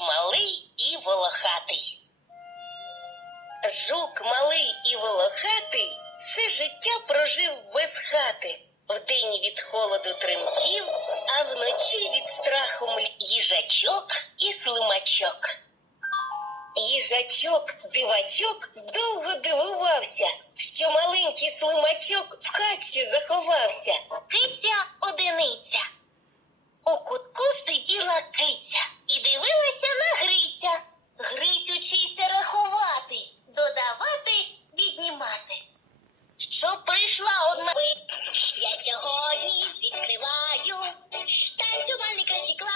малий і волохатий. Жук малий і волохатий все життя прожив без хати. Вдень від холоду тремтів, а вночі від страху їжачок і слимачок. Їжачок, дивачок довго дивувався, що маленький слимачок в хатці заховався. Киця що прийшла одна. Я сьогодні відкриваю танцювальний красі клас.